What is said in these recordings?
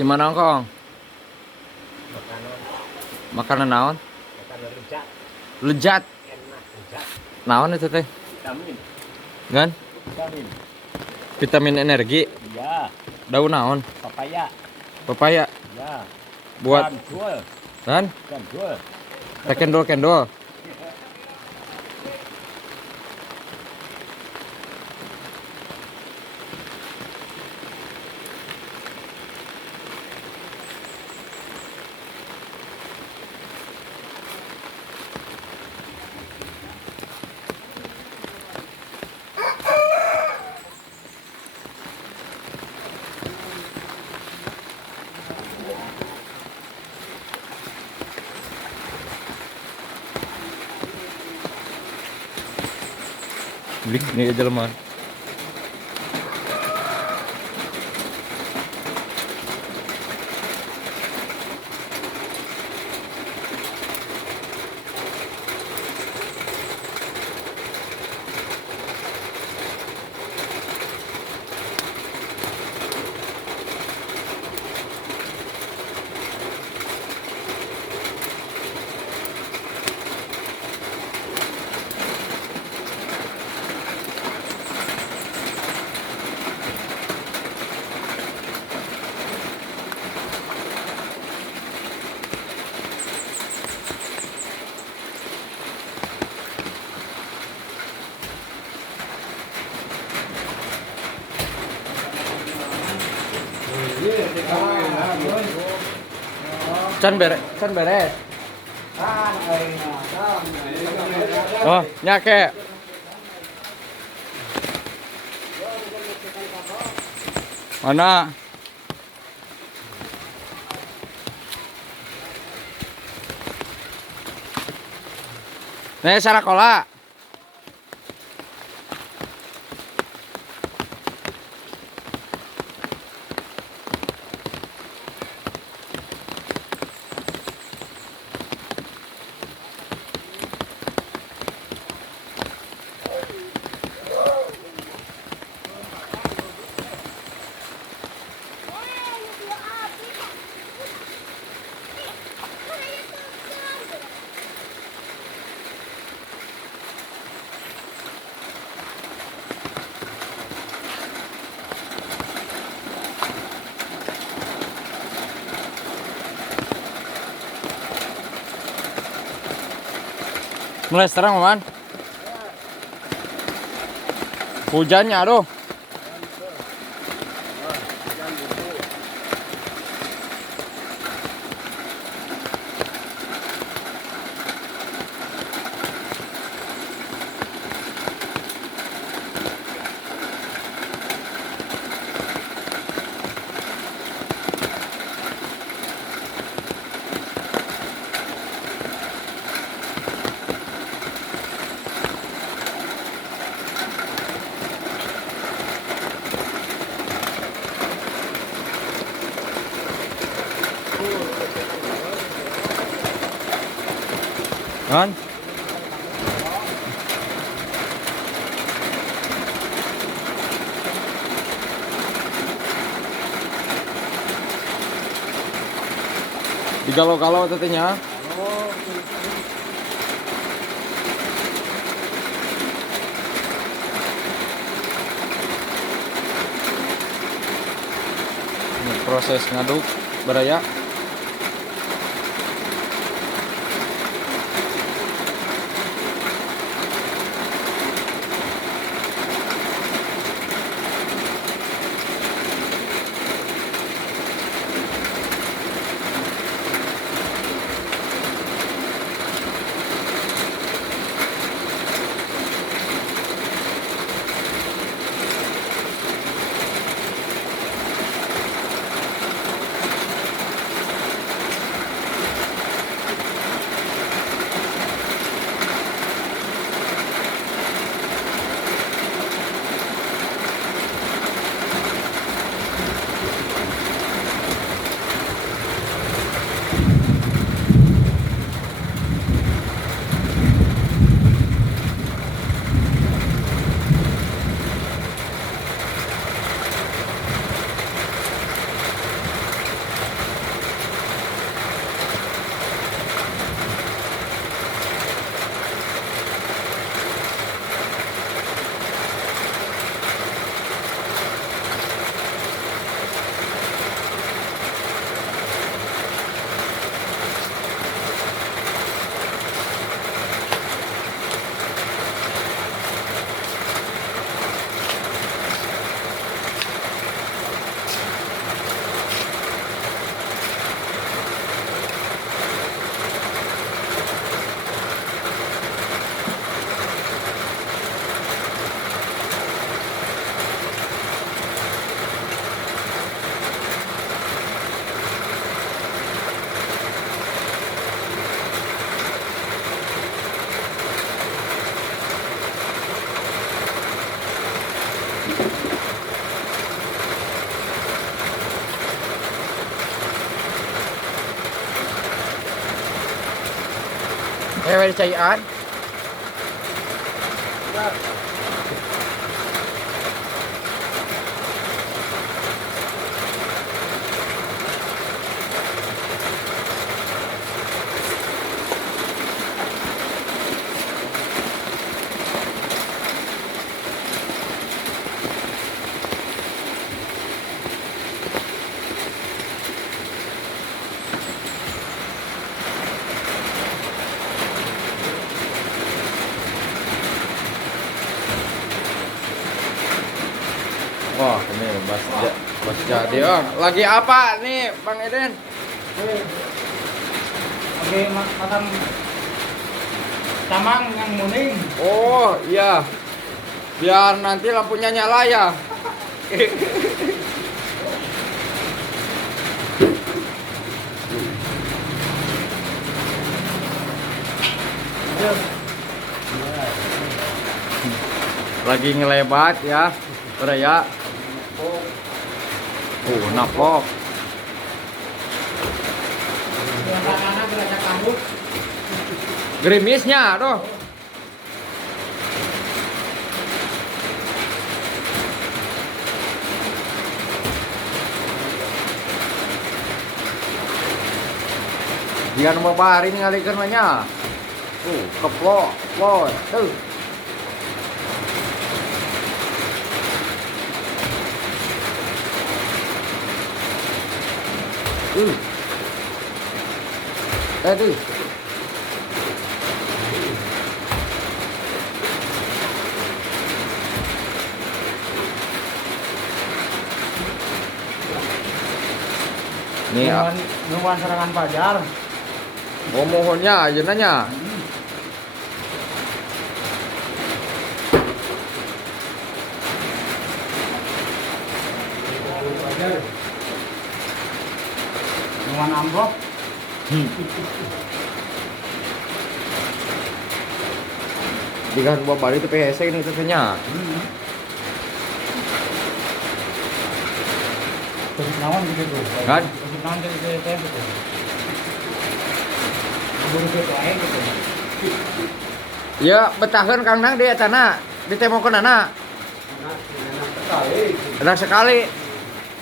Di mana kong? Makanan, Makanan naon? makanan lezat, Lejat. enak, lezat. Naon itu teh? Vitamin, Gan? vitamin. Vitamin energi. Ya, Daun naon? papaya. Papaya. Ya, Buat gandul, kan? gandul. Teh kendol. Beli ini aja lemah. Can beres. Oh, nyake. Mana? Nih sarakola. Mulai sekarang, Man. Hujannya, aduh. Kan? Digalau-galau tetenya. Ini proses ngaduk beraya. Hewe caian. Wah, ini Bas Jadi. Oh, lagi apa nih, Bang Eden? Oke, makan camang yang muning. Oh, iya. Biar nanti lampunya nyala ya. Lagi ngelebat ya, Beraya. Napok. Anak-anak berasa kamu. Gerimisnya, aduh. Jangan membari ngalikeun mah nya. Keplok, plot, tuh. Aduh. Nih, Nuan serangan fajar. mohonnya aja nanya. Nuan ambrok. Jika buat balik itu PSC ini tentunya. Terus nawan gitu tuh. Kan? Terus nawan dari gitu. Buru gitu aja gitu. Ya, betahkeun Kang Nang di etana, ditemokeun anak. Enak sekali.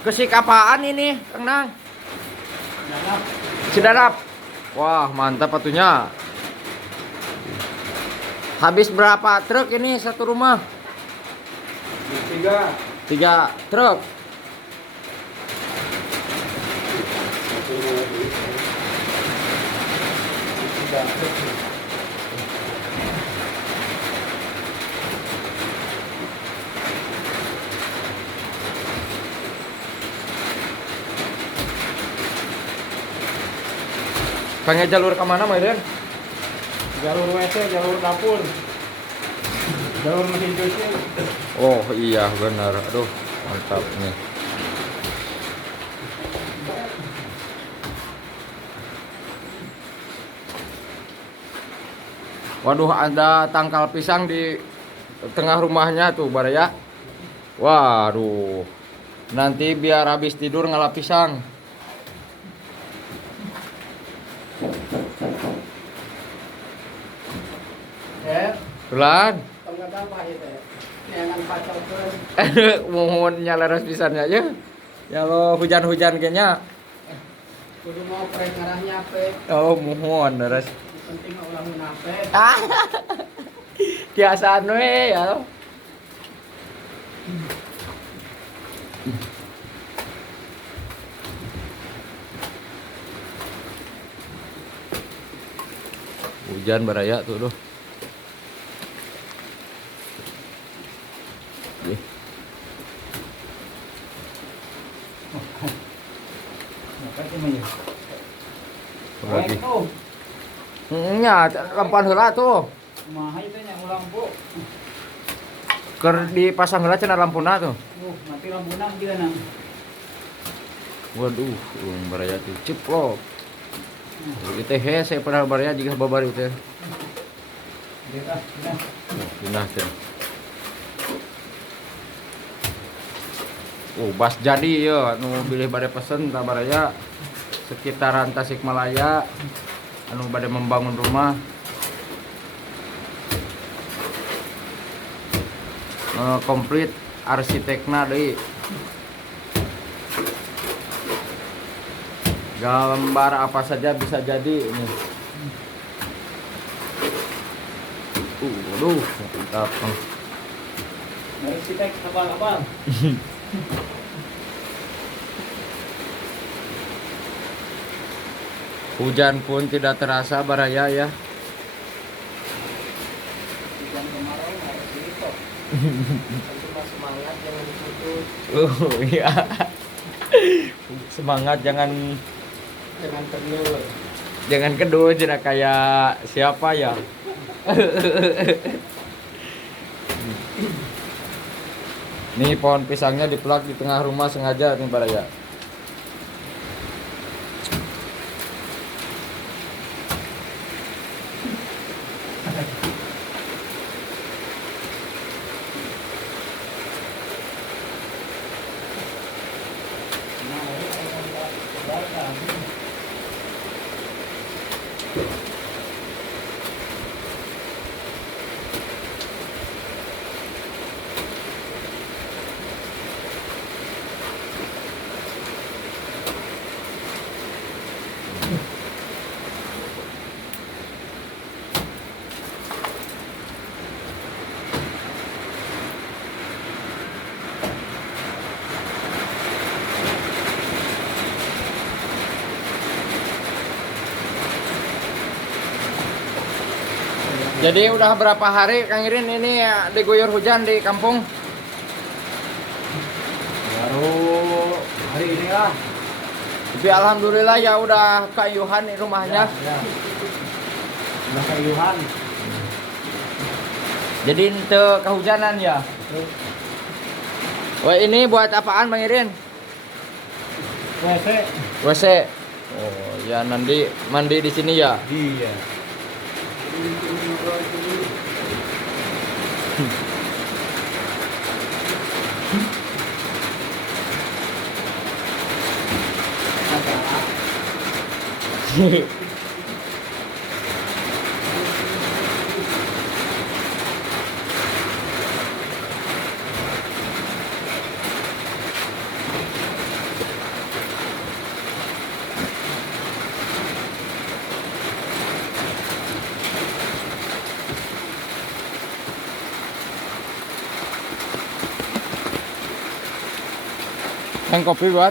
Kesik apaan ini, Kang Nang? Cidarap. Wah, mantap atunya. Habis berapa truk ini satu rumah? 3 truk. Pengen jalur kemana, Maiden? Jalur WC, jalur dapur. Jalur mesin cuci. Oh iya benar, aduh mantap nih. Waduh, ada tangkal pisang di tengah rumahnya tuh, Baraya. Waduh, nanti biar habis tidur ngalap pisang. Tulan. Mohon nyala ras pisannya aja. Ya lo hujan-hujan kayaknya. Kudu mau prek ngarahnya pe. Oh, mohon ras. Penting ulah munafe. Biasaan we ya. Hujan Baraya tuh doh. Lagi. Nya, lampan heula tuh. Kumaha itu nya ulang bu. Keur dipasang heula cenah lampuna tuh. Mati lampunan dia nang. Waduh, Baraya tuh ceplok. Itu hese padahal Baraya juga babari teh. Nah, teh. Bas jadi ya, anu bilih bade pesen ta Baraya sekitaran Tasikmalaya, anu bade membangun rumah. komplit arsitekna deui. Gambar apa saja bisa jadi ini. Aduh, mantap. Arsitek abal-abal. Hujan pun tidak terasa baraya ya. Hujan kemarau harus itu. Cuma semangat jangan diputus. Iya. Semangat jangan Kendor. kedua tidak kayak siapa ya. Nih pohon pisangnya dipelak di tengah rumah sengaja nih baraya. Jadi udah berapa hari Kang Irin ini ya, diguyur hujan di kampung? Baru hari ini lah. Tapi alhamdulillah ya udah kayuhan di rumahnya. Ya. Udah kayuhan. Jadi ente kehujanan ya. Wah ini buat apaan Bang Irin? WC. WC. Oh ya nanti mandi di sini ya. Iya. Yang kopi buat